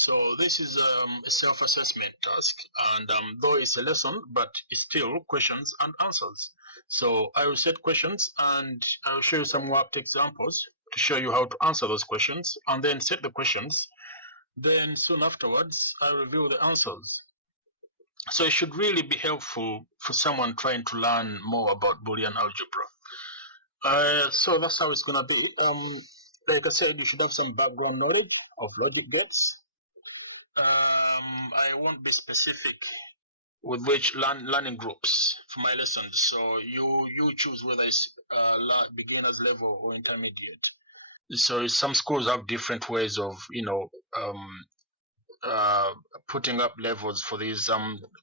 So this is a self-assessment task, and though it's a lesson, but it's still questions and answers. So I will set questions and I will show you some worked examples to show you how to answer those questions, and then set the questions. Then soon afterwards, I reveal the answers. So it should really be helpful for someone trying to learn more about Boolean algebra. So that's how it's gonna be. Like I said, you should have some background knowledge of logic gates. I won't be specific with which learning groups for my lessons. So you choose whether it's beginners level or intermediate. So some schools have different ways of putting up levels for these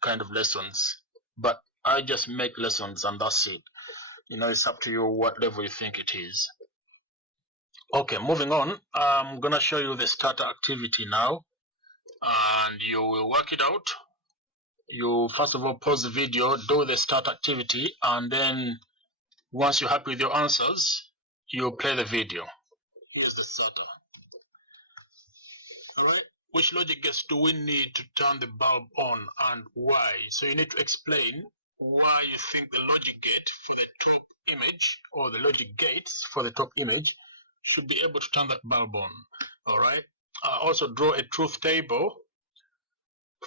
kind of lessons. But I just make lessons and that's it. It's up to you what level you think it is. Okay, moving on. I'm gonna show you the starter activity now, and you will work it out. You first of all pause the video, do the start activity, and then once you're happy with your answers, you play the video. Here's the starter. All right. Which logic gates do we need to turn the bulb on and why? So you need to explain why you think the logic gate for the top image, or the logic gates for the top image, should be able to turn that bulb on. All right. Also draw a truth table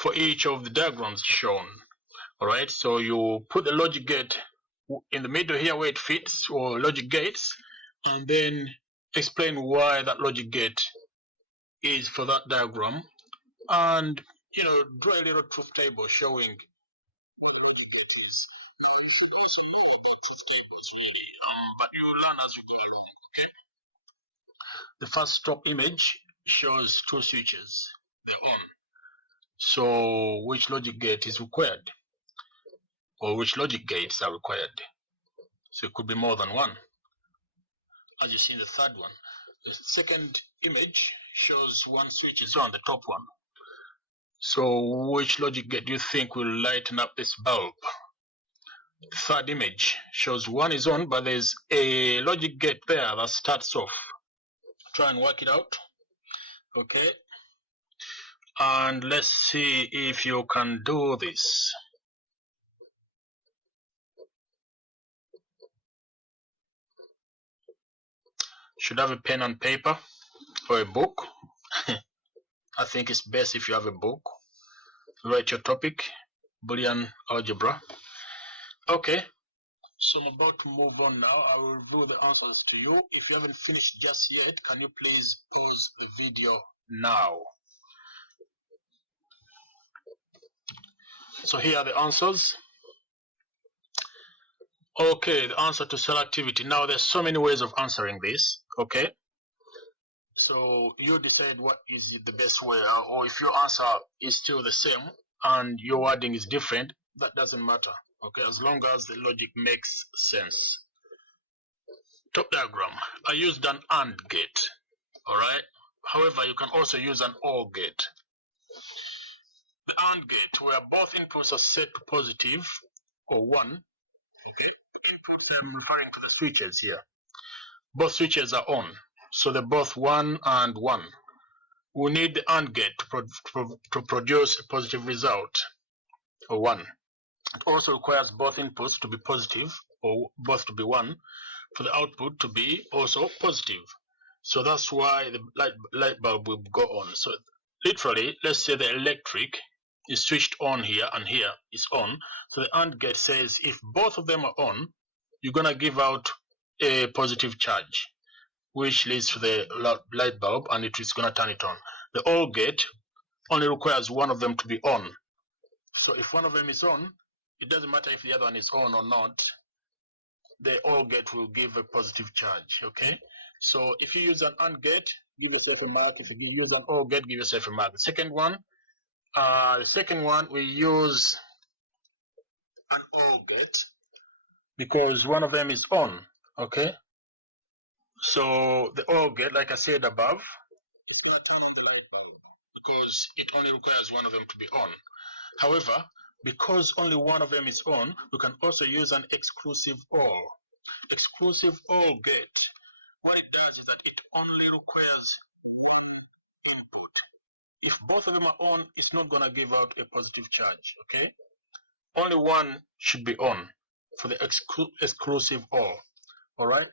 for each of the diagrams shown. All right. So you put the logic gate in the middle here where it fits, or logic gates, and then explain why that logic gate is for that diagram, and draw a little truth table showing what the logic gate is. Now you should also know about truth tables really, but you learn as you go along. Okay. The first top image shows two switches. They're on. So which logic gate is required, or which logic gates are required? So it could be more than one, as you see in the third one. The second image shows one switch is on, the top one. So which logic gate do you think will lighten up this bulb? The third image shows one is on, but there's a logic gate there that starts off. Try and work it out. Okay. And let's see if you can do this. Should have a pen and paper or a book. I think it's best if you have a book. Write your topic, Boolean algebra. Okay, so I'm about to move on now. I will reveal the answers to you. If you haven't finished just yet, can you please pause the video now? So here are the answers. Okay, the answer to cell activity. Now there's so many ways of answering this. Okay, so you decide what is the best way, or if your answer is still the same and your wording is different, that doesn't matter. Okay, as long as the logic makes sense. Top diagram, I used an AND gate. All right. However, you can also use an OR gate. The AND gate, where both inputs are set to positive or 1. Okay. The inputs I'm referring to the switches here. Both switches are on, so they're both 1 and 1. We need the AND gate to produce a positive result, or 1. It also requires both inputs to be positive, or both to be 1, for the output to be also positive. So that's why the light bulb will go on. So literally, let's say the electric is switched on here and here is on. So the AND gate says if both of them are on, you're going to give out a positive charge, which leads to the light bulb, and it is going to turn it on. The OR gate only requires one of them to be on. So if one of them is on, it doesn't matter if the other one is on or not, the OR gate will give a positive charge. Okay, so if you use an AND gate, give yourself a mark. If you use an OR gate, give yourself a mark. The second one, we use an OR gate because one of them is on. Okay, so the OR gate, like I said above, it's going to turn on the light bulb because it only requires one of them to be on. However, because only one of them is on, we can also use an exclusive OR. Exclusive OR gate, what it does is that it only requires one input. if both of them are on, it's not going to give out a positive charge, okay? Only one should be on for the exclusive OR, all right?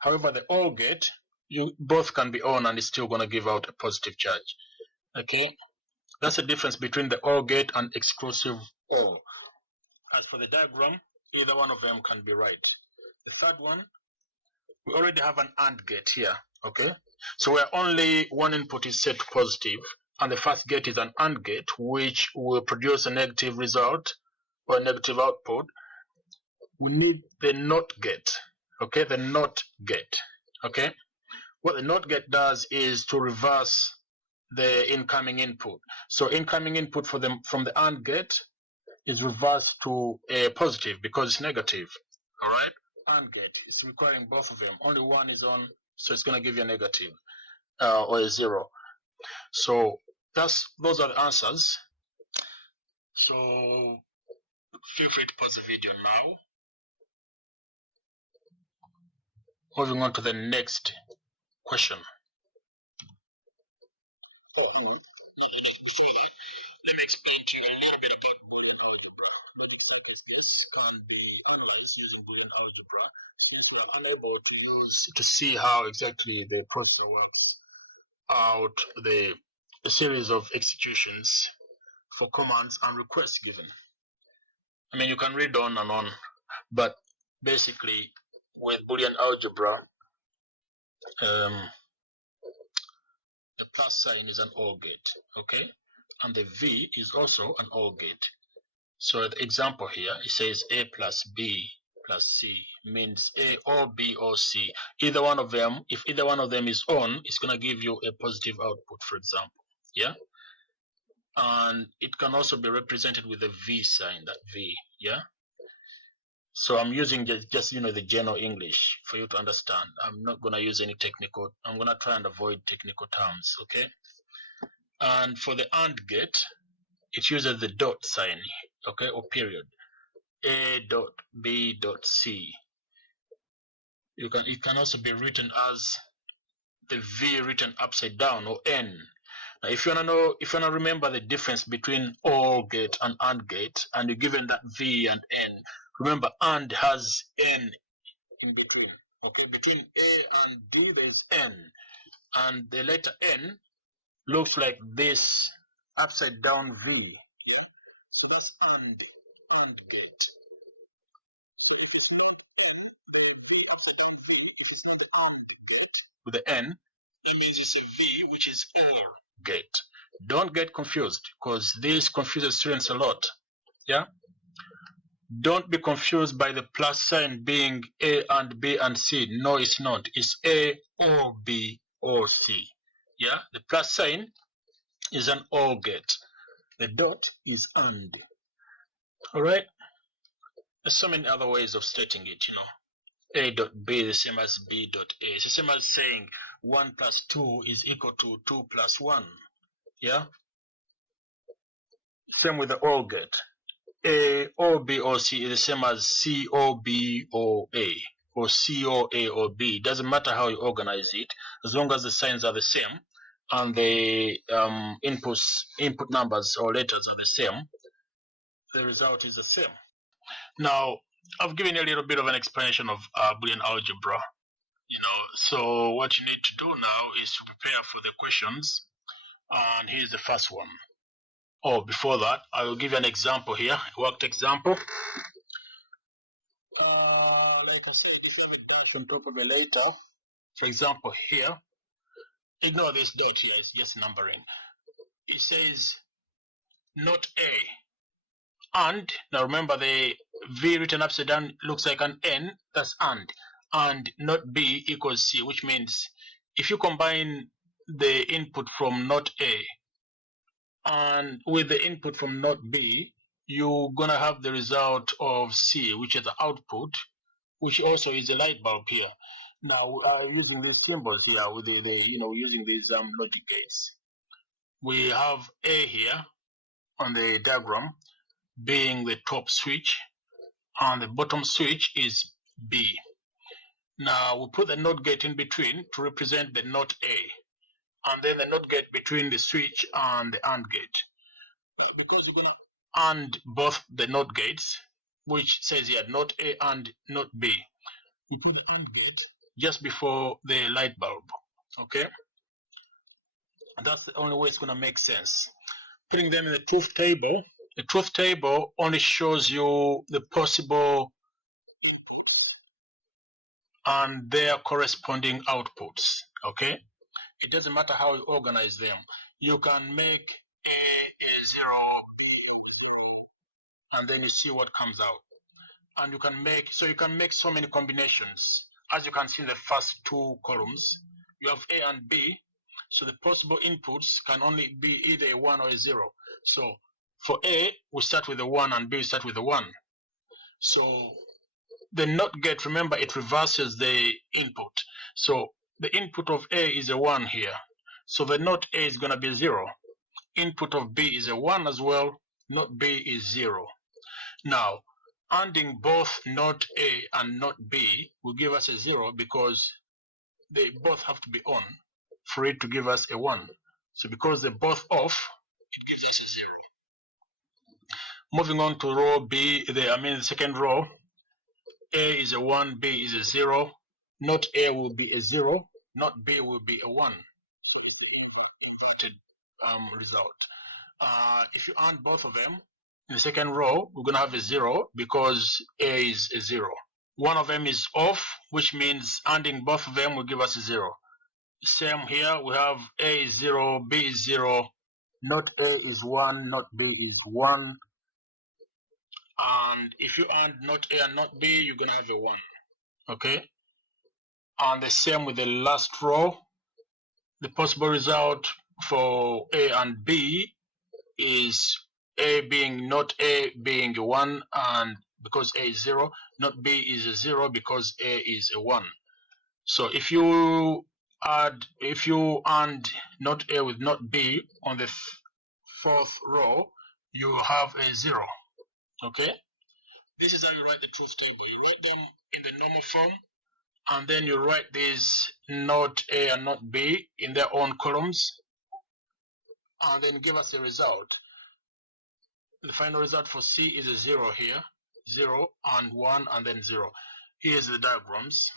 However, the OR gate, you both can be on and it's still going to give out a positive charge, okay? That's the difference between the OR gate and exclusive OR. As for the diagram, either one of them can be right. The third one, we already have an AND gate here, okay? So where only one input is set to positive, and the first gate is an AND gate, which will produce a negative result or a negative output, we need the NOT gate, okay? The NOT gate, okay? What the NOT gate does is to reverse the incoming input. So incoming input from the AND gate is reversed to a positive because it's negative, all right? AND gate is requiring both of them. Only one is on, so it's going to give you a negative or a 0. So those are the answers. So feel free to pause the video now. Moving on to the next question. Let me explain to you a little bit about Boolean algebra. Logic circuits, yes, can be analyzed using Boolean algebra, since we are unable to see how exactly the processor works out a series of executions for commands and requests given. I mean, you can read on and on, but basically with Boolean algebra, the plus sign is an OR gate, okay? And the V is also an OR gate. So the example here, it says A plus B plus C means A or B or C. Either one of them, if either one of them is on, it's going to give you a positive output, for example. Yeah? And it can also be represented with a V sign, that V. Yeah? So I'm using just the general English for you to understand. I'm not going to use any technical. I'm going to try and avoid technical terms, okay? And for the AND gate, it uses the dot sign, okay, or period. A dot B dot C. It can also be written as the V written upside down, or N. Now, if you wanna remember the difference between OR gate and AND gate, and you're given that V and N, remember AND has N in between. Okay, between A and D there is N, and the letter N looks like this upside down V. Yeah, so that's AND gate. So if it's not N, then V upside down V, if it's not the AND gate with the N, that means it's a V, which is OR gate. Don't get confused, because this confuses students a lot. Yeah. Don't be confused by the plus sign being A and B and C. No, it's not. It's A or B or C. Yeah. The plus sign is an OR gate. The dot is AND. All right. There's so many other ways of stating it. A dot B is the same as B dot A. It's the same as saying 1 plus 2 is equal to 2 plus 1. Yeah? Same with the OR gate. A or B or C is the same as C or B or A, or C or A or B. It doesn't matter how you organize it, as long as the signs are the same and the input numbers or letters are the same, the result is the same. Now, I've given you a little bit of an explanation of Boolean algebra. So what you need to do now is to prepare for the questions, and here's the first one. Oh, before that, I will give you an example here, a worked example. Like I said, if you have a dash on top of a letter, for example here, ignore this dot here, it's just numbering. It says not A, and, now remember the V written upside down looks like an N, that's and not B equals C, which means if you combine the input from not A and with the input from not B, you're gonna have the result of C, which is the output, which also is a light bulb here. Now, using these symbols here with using these logic gates, we have A here on the diagram being the top switch, and the bottom switch is B. Now we put the NOT gate in between to represent the not A. and then the NOT gate between the switch and the AND gate. Because you're gonna AND both the NOT gates, which says here NOT A and NOT B, we put the AND gate just before the light bulb. Okay, and that's the only way it's gonna make sense. Putting them in the truth table. The truth table only shows you the possible inputs and their corresponding outputs. Okay, it doesn't matter how you organize them. You can make A 0, B 0, and then you see what comes out. And you can make so many combinations. As you can see in the first two columns, you have A and B. So the possible inputs can only be either a 1 or a 0. So for A, we start with a 1, and B, we start with a 1. So the NOT gate, remember, it reverses the input. So the input of A is a 1 here. So the NOT A is going to be 0. Input of B is a 1 as well. NOT B is 0. Now, ANDing both NOT A and NOT B will give us a 0 because they both have to be on for it to give us a 1. So because they're both off, it gives us a 0. Moving on to row B, the second row, A is a 1, B is a 0. NOT A will be a 0, NOT B will be a 1. Inverted result. If you AND both of them, in the second row, we're going to have a 0 because A is a 0. One of them is off, which means ANDing both of them will give us a 0. Same here, we have A is 0, B is 0, NOT A is 1, NOT B is 1. And if you AND NOT A and NOT B, you're going to have a 1. Okay? And the same with the last row. The possible result for A and B is A being NOT A being a 1, and because A is 0, NOT B is a 0 because A is a 1. So if you AND NOT A with NOT B on the fourth row, you have a 0. Okay? This is how you write the truth table. You write them in the normal form, and then you write these NOT A and NOT B in their own columns, and then give us a result. The final result for C is a 0 here, 0 and 1 and then 0. Here's the diagrams.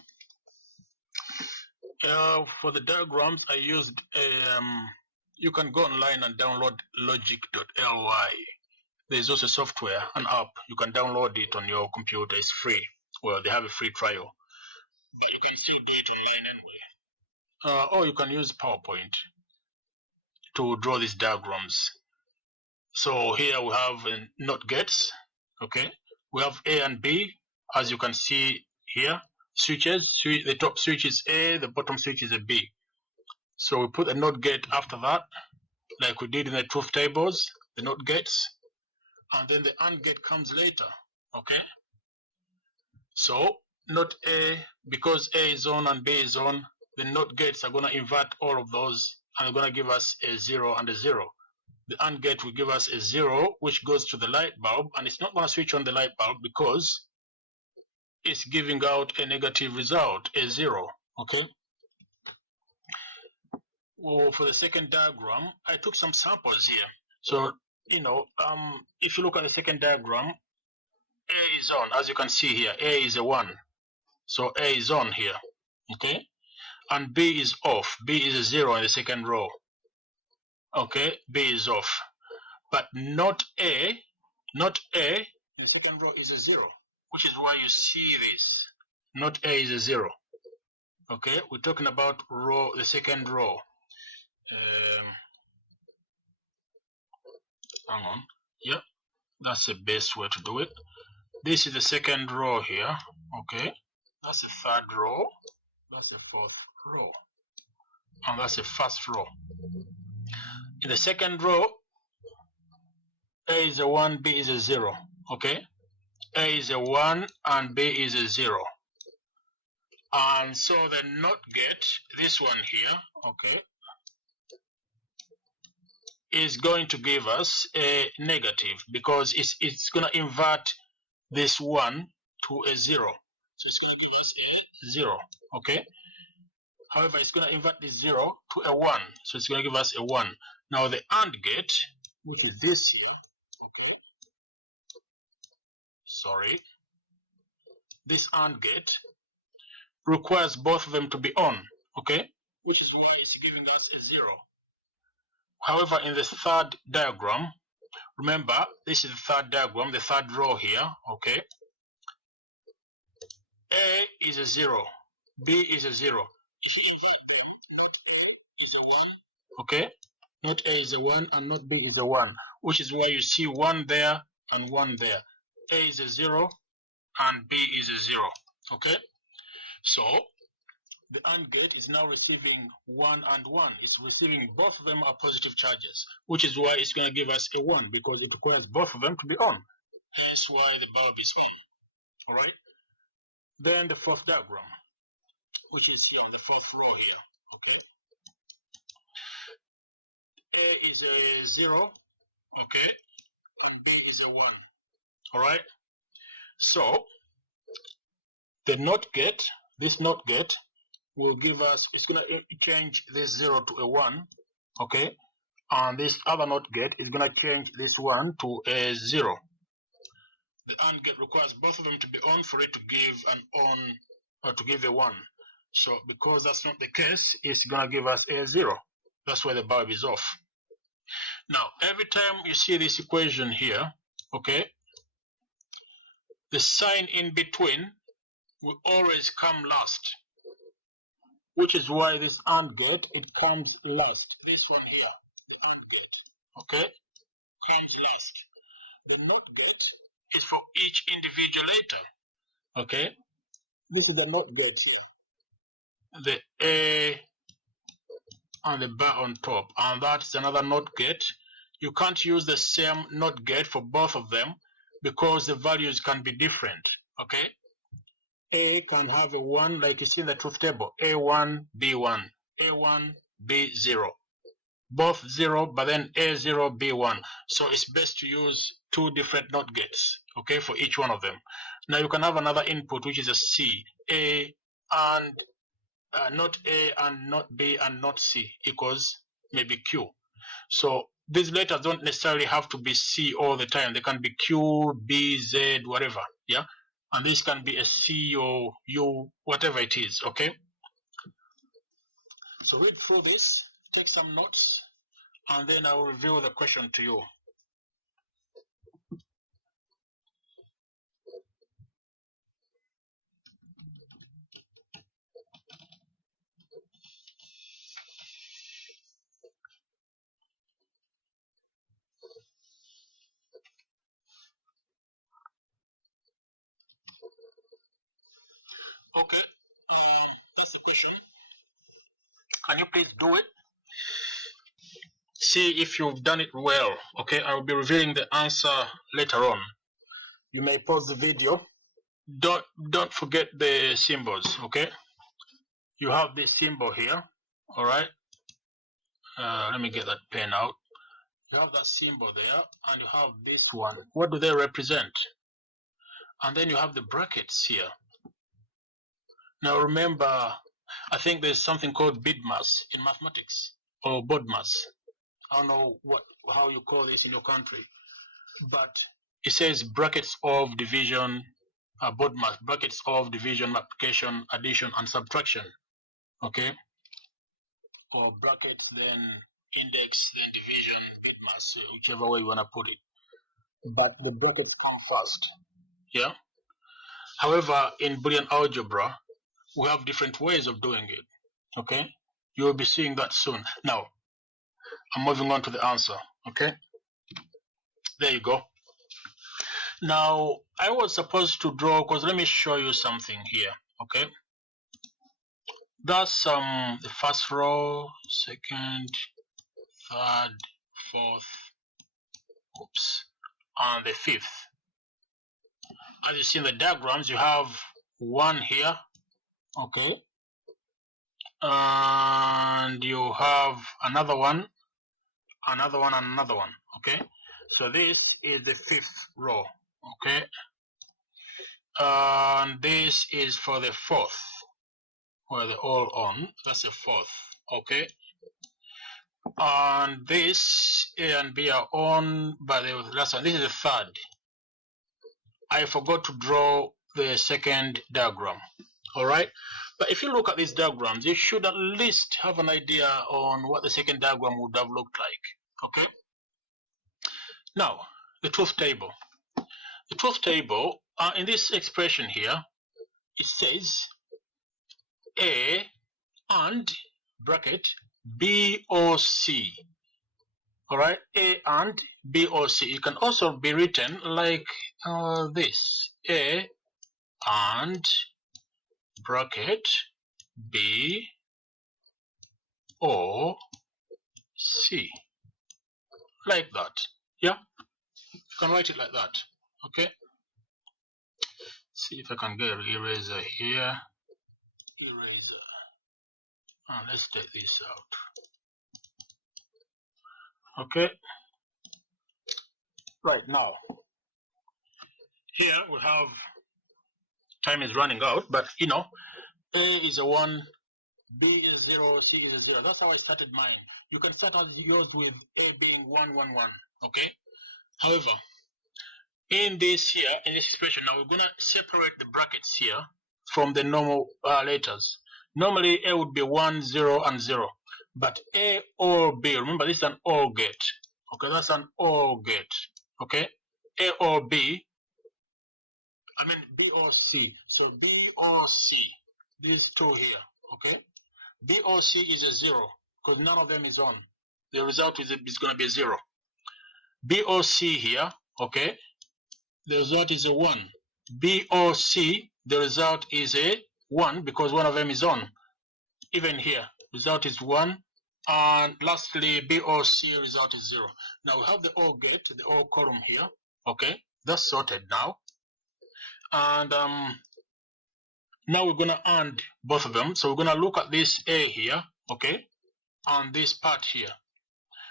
For the diagrams, I used you can go online and download logic.ly. There's also software, an app. You can download it on your computer. It's free. Well, they have a free trial, but you can still do it online anyway. Or you can use PowerPoint to draw these diagrams. So here we have NOT gates. Okay, we have A and B, as you can see here. Switches. The top switch is A, the bottom switch is a B. So we put a NOT gate after that, like we did in the truth tables. The NOT gates. And then the AND gate comes later, okay? So NOT A, because A is on and B is on, the NOT gates are going to invert all of those, and they're going to give us a 0 and a 0. The AND gate will give us a 0, which goes to the light bulb, and it's not going to switch on the light bulb because it's giving out a negative result, a 0, okay? Well, for the second diagram, I took some samples here. So, if you look at the second diagram, A is on, as you can see here, A is a 1. So A is on here, okay? And B is off. B is a 0 in the second row. Okay, B is off. But NOT A in the second row is a 0, which is why you see this. NOT A is a 0. Okay, we're talking about the second row. Hang on. Yep, that's the best way to do it. This is the second row here. Okay, that's the third row. That's the fourth row. And that's the first row. In the second row, A is a 1, B is a 0. Okay, A is a 1 and B is a 0. And so the NOT gate, this one here, okay, is going to give us a negative because it's going to invert this 1 to a 0. So it's going to give us a 0, okay? However, it's going to invert this 0 to a 1. So it's going to give us a 1. Now the AND gate, which is this here, okay? Sorry. This AND gate requires both of them to be on, okay? Which is why it's giving us a 0. However, in the third diagram, remember, this is the third diagram, the third row here, okay? A is a 0, B is a 0. If you invert them, not A is a 1, okay? Not A is a 1 and not B is a 1, which is why you see 1 there and 1 there. A is a 0 and B is a 0, okay? So the AND gate is now receiving 1 and 1. It's receiving both of them are positive charges, which is why it's going to give us a 1 because it requires both of them to be on. That's why the bulb is on. All right. Then the fourth diagram, which is here on the fourth row here. Okay. A is a 0, okay, and B is a 1. All right. So the NOT gate, this NOT gate, will give us, it's going to change this 0 to a 1, okay? And this other NOT gate is going to change this 1 to a 0. The AND gate requires both of them to be on for it to give an on, or to give a 1. So because that's not the case, it's going to give us a 0. That's why the bulb is off. Now, every time you see this equation here, okay, the sign in between will always come last. Which is why this AND gate, it comes last. This one here, the AND gate, okay, comes last. The NOT gate is for each individual letter, okay. This is the NOT gate here. The A and the bar on top, and that's another NOT gate. You can't use the same NOT gate for both of them because the values can be different, okay. A can have a 1 like you see in the truth table, A1, B1, A1, B0. Both 0, but then A0, B1. So it's best to use 2 different NOT gates, okay, for each one of them. Now you can have another input, which is a C, A and not A and not B and not C equals maybe Q. So these letters don't necessarily have to be C all the time. They can be Q, B, Z, whatever, yeah? And this can be a C or U, whatever it is, okay? So read through this, take some notes, and then I will reveal the question to you. Okay, that's the question. Can you please do it? See if you've done it well, okay? I will be revealing the answer later on. You may pause the video. Don't forget the symbols, okay? You have this symbol here, all right? Let me get that pen out. You have that symbol there, and you have this one. What do they represent? And then you have the brackets here. Now remember, I think there's something called BIDMAS in mathematics, or BODMAS. I don't know how you call this in your country, but it says brackets of division, BODMAS, brackets of division, multiplication, addition, and subtraction, okay? Or brackets, then index, then division, BIDMAS, whichever way you want to put it. But the brackets come first, yeah? However, in Boolean algebra, we have different ways of doing it, okay? You will be seeing that soon. Now, I'm moving on to the answer, okay? There you go. Now, I was supposed to draw, because let me show you something here, okay? That's the first row, second, third, fourth, oops, and the fifth. As you see in the diagrams, you have 1 here, okay? And you have another one, and another one, okay? So this is the 5th row, okay? And this is for the 4th, where they're all on. That's a fourth. Okay. And this A and B are on by the last one. This is the third. I forgot to draw the second diagram. All right. But if you look at these diagrams, you should at least have an idea on what the second diagram would have looked like. Okay. Now, the truth table. The truth table, in this expression here, it says A and bracket B or C. All right, A and B or C. It can also be written like this: A and bracket B or C, like that. Yeah, you can write it like that. Okay. See if I can get an eraser here. Eraser. And let's take this out. Okay. Right now, here we have, time is running out, but you know, A is a 1, B is 0, C is a 0. That's how I started mine. You can start yours with A being 1, 1, 1. Okay. However, in this here, in this expression, now we're gonna separate the brackets here from the normal letters. Normally, A would be 1, 0, and 0. But A or B, remember this is an OR gate. Okay, that's an OR gate. Okay, A or B, I mean B or C. So B or C, these two here. Okay, B or C is a 0 because none of them is on. The result is going to be a 0. B or C here. Okay, the result is a 1. B or C, the result is a 1 because one of them is on. Even here, result is 1. And lastly, B or C, result is 0. Now we have the OR gate, the OR column here. Okay, that's sorted now. And now we're gonna AND both of them. So we're gonna look at this A here, okay, and this part here.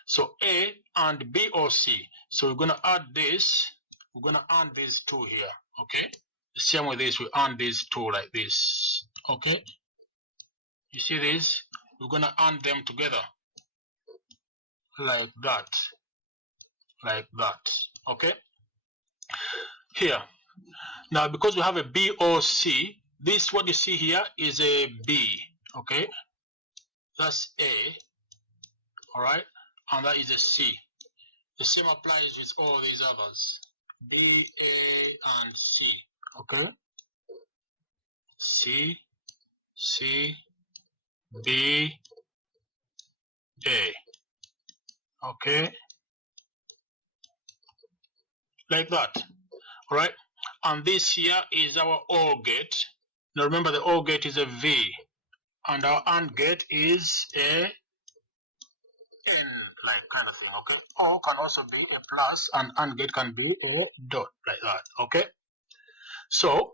So A and B or C. So we're gonna add this. We're gonna AND these two here, okay. Same with this, we AND these two like this, okay. You see this? We're gonna AND them together like that, okay. Here, now because we have a B or C, this what you see here is a B, okay. That's A, all right, and that is a C. The same applies with all these others, B, A, and C, okay. C, C, B, A, okay, like that, all right. And this here is our OR gate. Now remember the OR gate is a V, and our AND gate is a N, like kind of thing, okay. OR can also be a plus, and AND gate can be a dot, like that, okay. So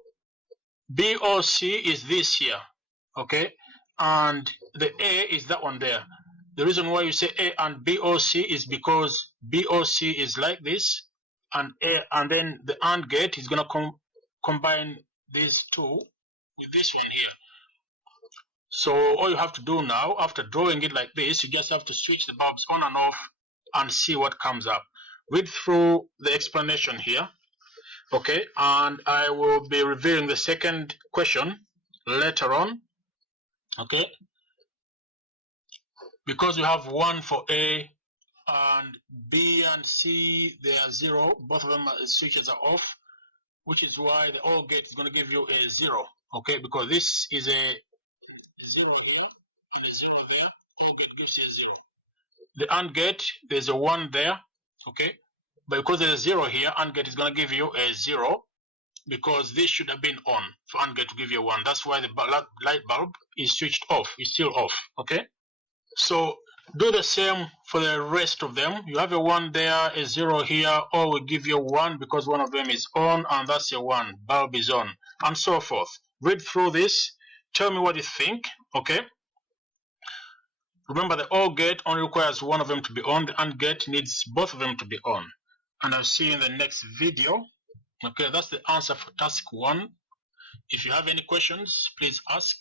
B or C is this here, okay, and the A is that one there. The reason why you say A and B or C is because B or C is like this, and A, and then the AND gate is gonna combine these two with this one here. So all you have to do now, after drawing it like this, you just have to switch the bulbs on and off and see what comes up. Read through the explanation here, okay, and I will be reviewing the second question later on, okay. Because we have 1 for A and B and C, they are 0. Both of them switches are off, which is why the OR gate is going to give you a 0. Okay, because this is a 0 here and a 0 there. OR gate gives you a 0. The AND gate, there's a 1 there. Okay, but because there's a 0 here, AND gate is going to give you a 0 because this should have been on for AND gate to give you a 1. That's why the light bulb is switched off. It's still off. Okay. So do the same for the rest of them. You have a 1 there, a 0 here, or we give you 1 because one of them is on, and that's a 1. Bulb is on, and so forth. Read through this. Tell me what you think. Okay. Remember, the OR gate only requires one of them to be on. The AND gate needs both of them to be on. And I'll see you in the next video. Okay, that's the answer for task 1. If you have any questions, please ask.